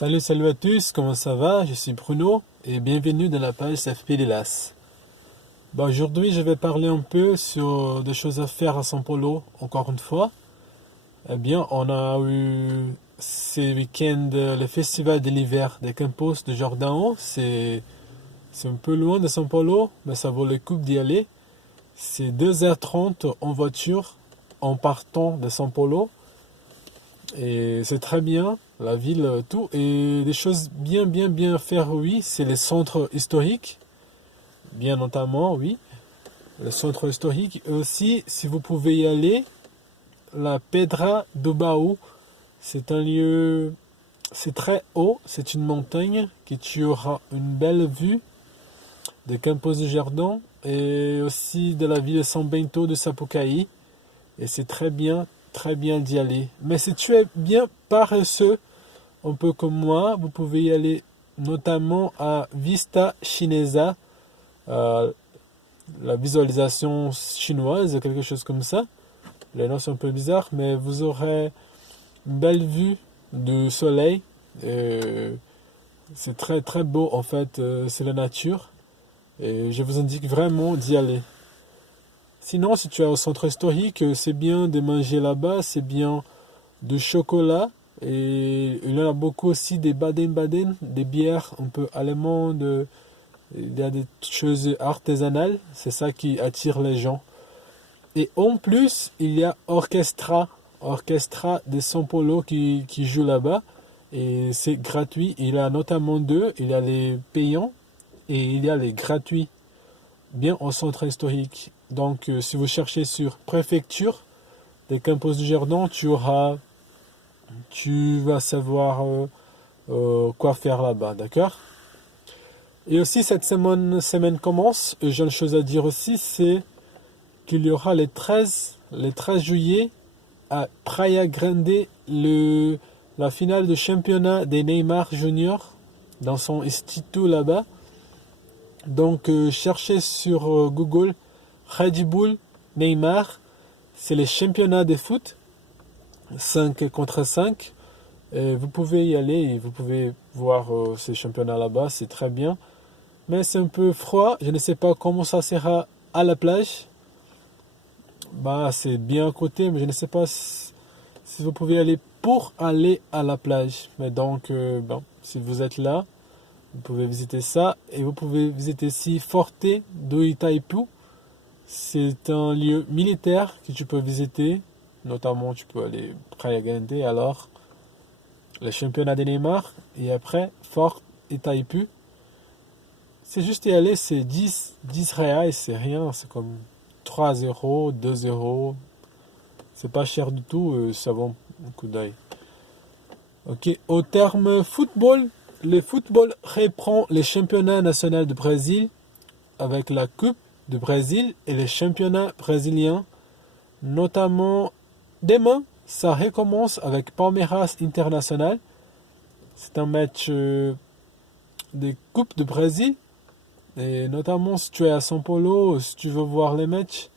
Salut à tous, comment ça va? Je suis Bruno et bienvenue dans la page CFP Lilas. Aujourd'hui, je vais parler un peu sur des choses à faire à São Paulo, encore une fois. Eh bien, on a eu ce week-end le festival de l'hiver des Campos de Jordão. C'est un peu loin de São Paulo, mais ça vaut le coup d'y aller. C'est 2h30 en voiture en partant de São Paulo. Et c'est très bien, la ville, tout. Et des choses bien à faire, oui, c'est les centres historiques. Bien notamment, oui. Le centre historique. Et aussi, si vous pouvez y aller, la Pedra do Baú. C'est un lieu, c'est très haut. C'est une montagne qui tu auras une belle vue de Campos do Jordão et aussi de la ville de São Bento de Sapucaí. Et c'est très bien d'y aller. Mais si tu es bien paresseux, un peu comme moi, vous pouvez y aller notamment à Vista Chinesa, la visualisation chinoise, quelque chose comme ça. Les noms sont un peu bizarres, mais vous aurez une belle vue du soleil. C'est très beau en fait, c'est la nature. Et je vous indique vraiment d'y aller. Sinon, si tu es au centre historique, c'est bien de manger là-bas, c'est bien de chocolat. Et il y en a beaucoup aussi des Baden-Baden, des bières un peu allemandes. Il y a des choses artisanales, c'est ça qui attire les gens. Et en plus, il y a Orchestra de São Paulo qui joue là-bas. Et c'est gratuit. Il y a notamment deux, il y a les payants et il y a les gratuits, bien au centre historique. Donc, si vous cherchez sur préfecture des Campos du Jordão, tu vas savoir quoi faire là-bas, d'accord? Et aussi, cette semaine commence. Et j'ai une chose à dire aussi, c'est qu'il y aura le 13 juillet à Praia Grande la finale de championnat des Neymar Junior dans son institut là-bas. Donc, cherchez sur Google Red Bull Neymar, c'est les championnats de foot, 5 contre 5. Et vous pouvez y aller et vous pouvez voir ces championnats là-bas, c'est très bien. Mais c'est un peu froid, je ne sais pas comment ça sera à la plage. C'est bien à côté, mais je ne sais pas si vous pouvez aller pour aller à la plage. Mais donc, si vous êtes là, vous pouvez visiter ça. Et vous pouvez visiter aussi Forte do Itaipu. C'est un lieu militaire que tu peux visiter. Notamment, tu peux aller Praia Grande, alors le championnat de Neymar. Et après, Fort Itaipu. C'est juste y aller, c'est 10 reais, c'est rien. C'est comme 3 euros, 2 euros. C'est pas cher du tout, ça vaut un coup d'œil. Ok, au terme football, le football reprend les championnats nationaux du Brésil avec la Coupe du Brésil et les championnats brésiliens. Notamment, demain, ça recommence avec Palmeiras International. C'est un match de Coupe du Brésil. Et notamment, si tu es à São Paulo, si tu veux voir les matchs,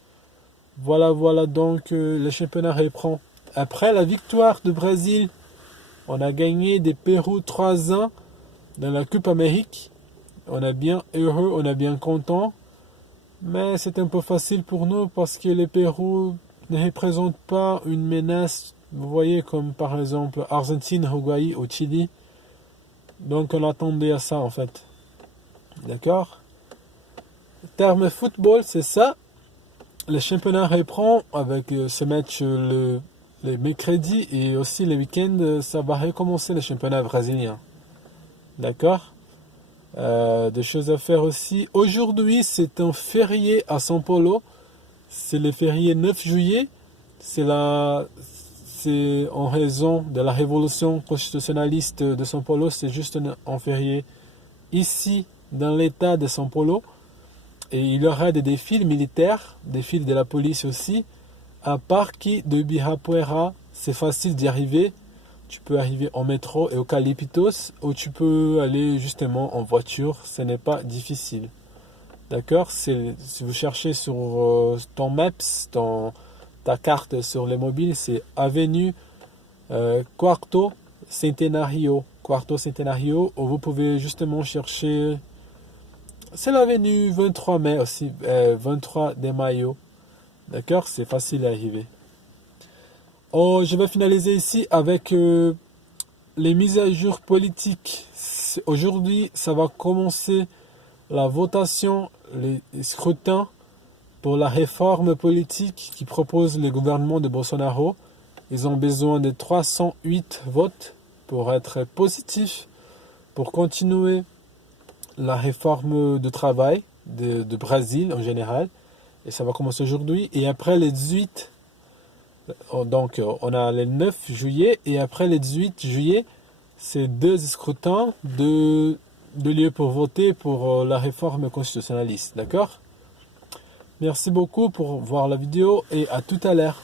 voilà donc le championnat reprend. Après la victoire du Brésil, on a gagné des Pérou 3-1 dans la Coupe Amérique. On est bien heureux, on est bien content. Mais c'est un peu facile pour nous parce que le Pérou ne représente pas une menace, vous voyez, comme par exemple Argentine, Uruguay ou Chili. Donc on attendait à ça en fait. D'accord? Terme football, c'est ça. Le championnat reprend avec ce match le mercredi et aussi le week-end, ça va recommencer le championnat brésilien. D'accord? Des choses à faire aussi. Aujourd'hui, c'est un férié à São Paulo. C'est le férié 9 juillet. C'est en raison de la révolution constitutionnaliste de São Paulo. C'est juste un férié ici, dans l'état de São Paulo. Et il y aura des défilés militaires, des défilés de la police aussi. À Parque de Ibirapuera, c'est facile d'y arriver. Tu peux arriver en métro et Eucalyptus, ou tu peux aller justement en voiture, ce n'est pas difficile. D'accord? Si vous cherchez sur ton Maps, ta carte sur les mobiles, c'est Avenue Quarto Centenario. Quarto Centenario, ou vous pouvez justement chercher, c'est l'avenue 23 mai aussi, 23 de Mayo. D'accord? C'est facile à arriver. Oh, je vais finaliser ici avec les mises à jour politiques. Aujourd'hui, ça va commencer la votation, les scrutins pour la réforme politique qui propose le gouvernement de Bolsonaro. Ils ont besoin de 308 votes pour être positifs, pour continuer la réforme du travail de Brésil en général. Et ça va commencer aujourd'hui. Et après les 18, donc on a le 9 juillet, et après le 18 juillet, c'est 2 scrutins de lieux pour voter pour la réforme constitutionnaliste. D'accord? Merci beaucoup pour voir la vidéo et à tout à l'heure.